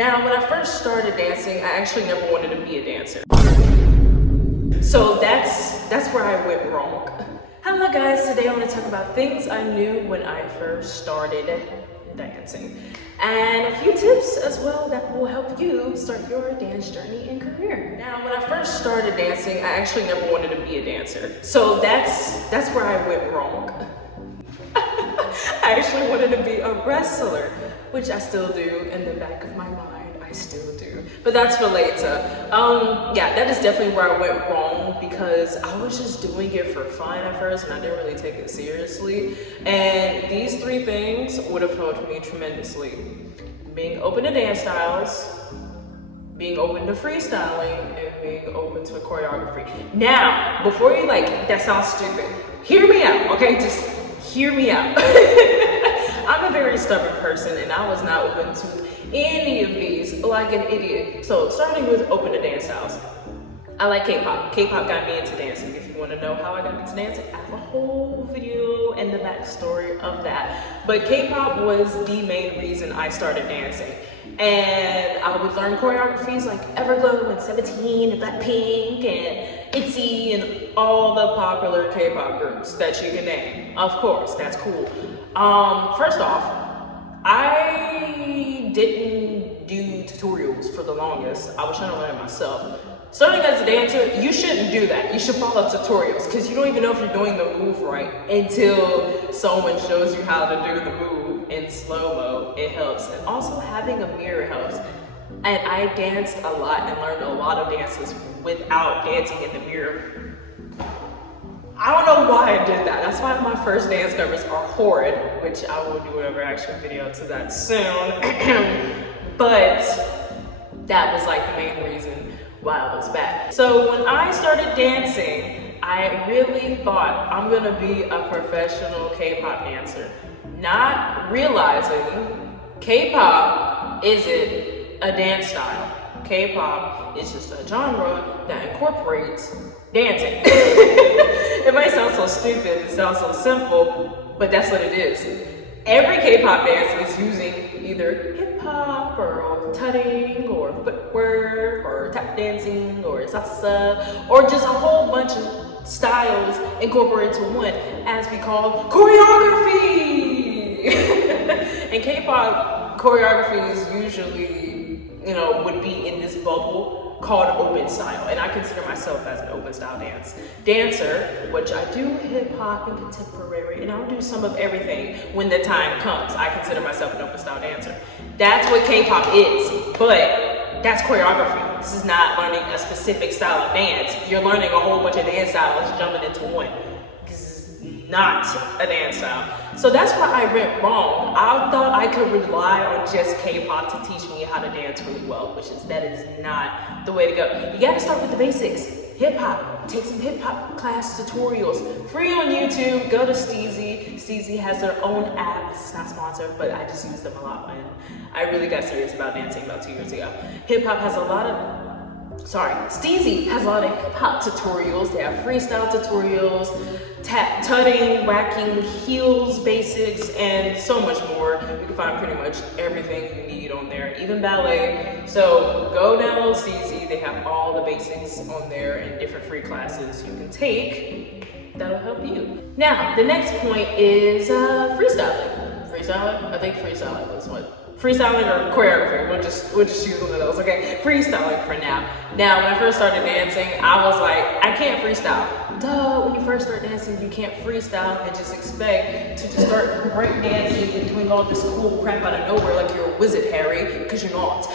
Now, when I first started dancing, I actually never wanted to be a dancer. So that's where I went wrong. Hello guys, today I want to talk about things I knew when I first started dancing. And a few tips as well that will help you start your dance journey and career. Now, when I first started dancing, I actually never wanted to be a dancer. So that's where I went wrong. I actually wanted to be a wrestler, which I still do in the back of my mind. I still do, but that's for later. Yeah, that is definitely where I went wrong because I was just doing it for fun at first and I didn't really take it seriously. And these three things would have helped me tremendously. Being open to dance styles, being open to freestyling, and being open to choreography. Now, before you that sounds stupid, hear me out, okay? Just hear me out. I'm a very stubborn person and I was not open to any of these like an idiot. So starting with open to dance styles. I like K-pop. K-pop got me into dancing. If you want to know how I got into dancing, I have a whole video and the backstory of that. But K-pop was the main reason I started dancing. And I would learn choreographies like Everglow and 17 and Blackpink and ITZY and all the popular K-pop groups that you can name. Of course, that's cool. First off, I didn't do tutorials for the longest. I was trying to learn it myself. Starting as a dancer, you shouldn't do that. You should follow tutorials because you don't even know if you're doing the move right until someone shows you how to do the move in slow-mo. It helps. And also having a mirror helps. And I danced a lot and learned a lot of dances without dancing in the mirror. I don't know why I did that. That's why my first dance covers are horrid, which I will do a reaction video to that soon. But that was the main reason why I was bad. So when I started dancing, I really thought I'm gonna be a professional K-pop dancer, not realizing K-pop isn't a dance style. K-pop is just a genre that incorporates dancing. It might sound so stupid, it sounds so simple, but that's what it is. Every K-pop dance is using either hip-hop or tutting or footwork or tap dancing or salsa or just a whole bunch of styles incorporated to one, as we call choreography. And K-pop choreography is usually, would be in this bubble called open style, and I consider myself as an open style dancer, which I do hip hop and contemporary, and I'll do some of everything when the time comes. I consider myself an open style dancer. That's what K-pop is, but that's choreography. This is not learning a specific style of dance. You're learning a whole bunch of dance styles jumping into one. This is not a dance style. So that's why I went wrong. I thought I could rely on just K-pop to teach me how to dance really well, that is not the way to go. You gotta start with the basics. Hip-hop, take some hip-hop class tutorials. Free on YouTube, go to Steezy. Steezy has their own app. This is not sponsored, but I just use them a lot when I really got serious about dancing about 2 years ago. Hip-hop has a lot of Steezy has a lot of hip-hop tutorials. They have freestyle tutorials, tutting, whacking, heels, basics, and so much more. You can find pretty much everything you need on there, even ballet. So go download Steezy. They have all the basics on there and different free classes you can take. That'll help you. Now, the next point is freestyling. Freestyling? I think freestyling was what? Freestyling or choreography, we'll just choose one of those, okay? Freestyling for now. Now, when I first started dancing, I was like, I can't freestyle. Duh, when you first start dancing, you can't freestyle and just expect to just start break dancing and doing all this cool crap out of nowhere like you're a wizard, Harry, because you're not.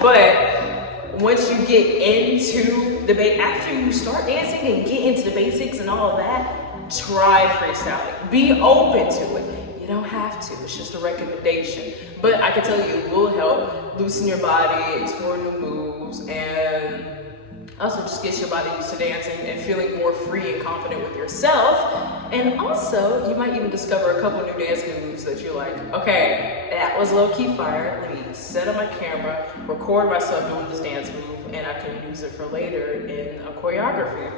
But once you get into after you start dancing and get into the basics and all of that, try freestyling. Be open to it. You don't have to, it's just a recommendation. But I can tell you it will help loosen your body, explore new moves, and also just gets your body used to dancing and feeling more free and confident with yourself. And also, you might even discover a couple new dance moves that you're like, okay, that was low-key fire. Let me set up my camera, record myself doing this dance move, and I can use it for later in a choreography.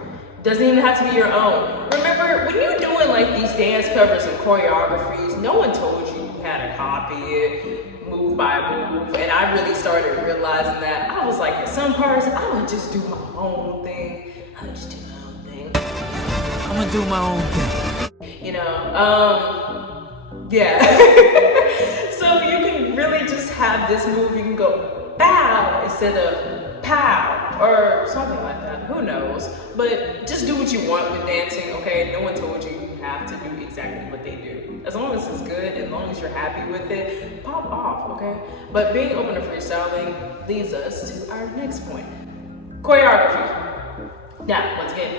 Doesn't even have to be your own. Remember, when you're doing these dance covers and choreographies, no one told you how to copy it. move by move. And I really started realizing that I was like, in some parts, I would just do my own thing. I would just do my own thing. I'm gonna do my own thing. You know, yeah. So you can really just have this move. You can go bow instead of pow or something like that. Who knows? But just do what you want with dancing, okay? No one told you have to do exactly what they do. As long as it's good, as long as you're happy with it, pop off, okay? But being open to freestyling leads us to our next point. Choreography. Now, once again,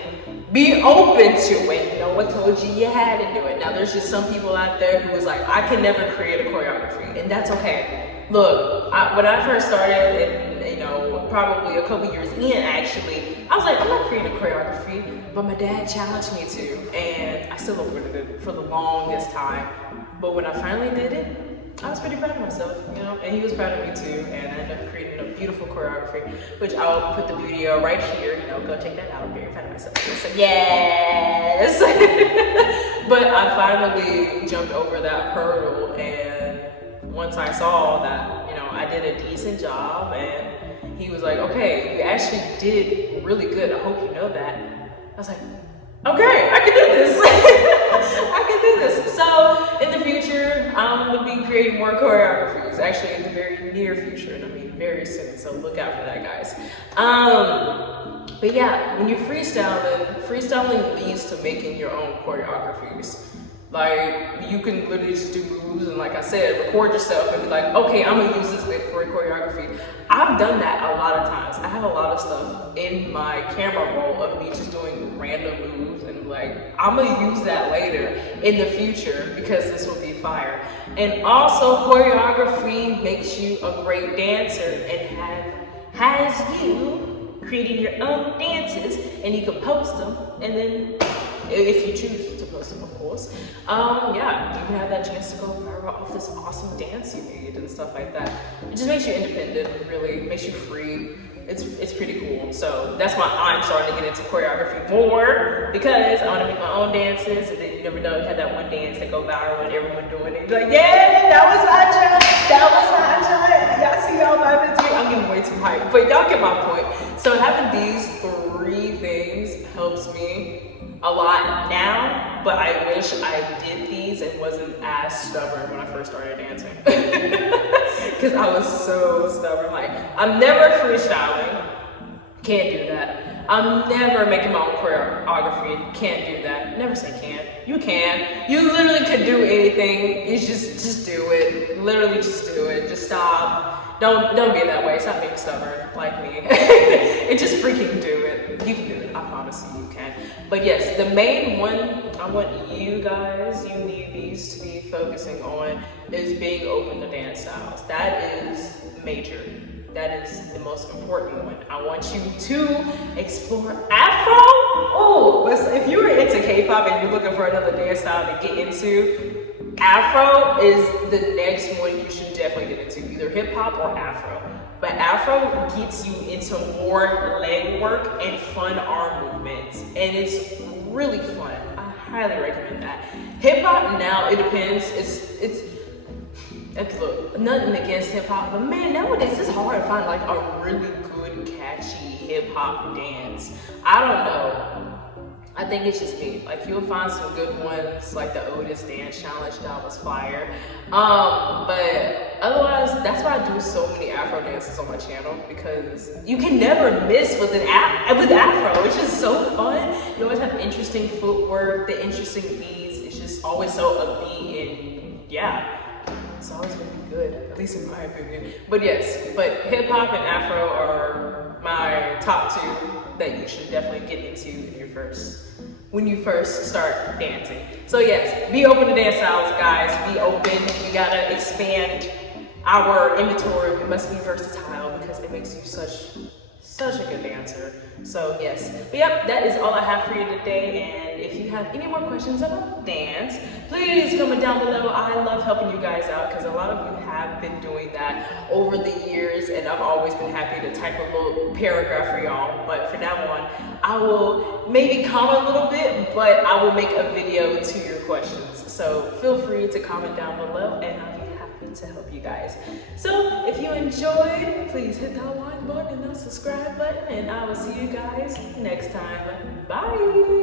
be open to it. No one told you you had to do it. Now, there's just some people out there who was like, I can never create a choreography, and that's okay. Look, when I first started, and you know, probably a couple years in actually, I was like, I'm not creating a choreography, but my dad challenged me to, and I still avoided it for the longest time. But when I finally did it, I was pretty proud of myself, you know, and he was proud of me too, and I ended up creating a beautiful choreography, which I'll put the video right here, you know, go check that out, I'm very proud of myself. So yes! But I finally jumped over that hurdle, and once I saw that, you know, I did a decent job, and he was like, okay, you actually did really good, I hope you know that. I was like, okay, I can do this. I can do this. So in the future, I'm gonna be creating more choreographies. Actually, in the very near future, and I mean very soon. So look out for that, guys. But yeah, when you're freestyling leads to making your own choreographies. Like, you can literally just do moves and, like I said, record yourself and be like, okay, I'm gonna use this bit for a choreography. I've done that a lot of times. I have a lot of stuff in my camera roll of me just doing random moves and like, I'm gonna use that later in the future because this will be fire. And also, choreography makes you a great dancer and has you creating your own dances, and you can post them, and then if you choose to post them, of course. Yeah, you can have that chance to go viral off this awesome dance you made and stuff like that. It just makes you independent, really, makes you free. It's pretty cool. So that's why I'm starting to get into choreography more, because I want to make my own dances, and then you never know, you have that one dance that go viral and everyone doing it. You're like, yeah, that was my job, that was my job. Y'all see y'all vibing to me? I'm getting way too hyped, but y'all get my point. So having these 3 things helps me a lot now, but I wish I did these and wasn't as stubborn when I first started dancing. Because I was so stubborn. Like, I'm never freestyling, can't do that. I'm never making my own choreography, can't do that. Never say can't. You can. You literally could do anything. You just do it. Literally just do it. Just stop. Don't be that way. Stop being stubborn like me. And just freaking do it. You can do it. I promise you can. But yes, the main one I want you guys, you newbies, to be focusing on is being open to dance styles. That is major. That is the most important one. I want you to explore Afro. Oh, if you were into K-pop and you're looking for another dance style to get into, Afro is the next one you should definitely get into, either hip hop or Afro. But Afro gets you into more leg work and fun arm movements, and it's really fun. I highly recommend that. Hip hop now, it depends. Look, nothing against hip hop, but man, nowadays it's hard to find like a really good, catchy hip hop dance. I don't know. I think it's just me. Like, you'll find some good ones, like the Otis Dance Challenge, that was fire. But otherwise, that's why I do so many Afro dances on my channel, because you can never miss with Afro. It's just so fun. You always have interesting footwork, the interesting beats. It's just always so upbeat, and yeah, it's always gonna be good, at least in my opinion. But yes, hip hop and Afro are my top 2 that you should definitely get into when you first start dancing. So yes, be open to dance styles, guys. Be open. We gotta expand our inventory. We must be versatile, because it makes you such a good dancer. So yes, but yep, that is all I have for you today. And if you have any more questions about dance, please comment down below. I love helping you guys out, because a lot of you have been doing that over the years, and I've always been happy to type a little paragraph for y'all. But from now on, I will maybe comment a little bit, but I will make a video to your questions. So feel free to comment down below, and I'll be happy want to help you guys. So if you enjoyed, please hit that like button and that subscribe button, and I will see you guys next time. Bye.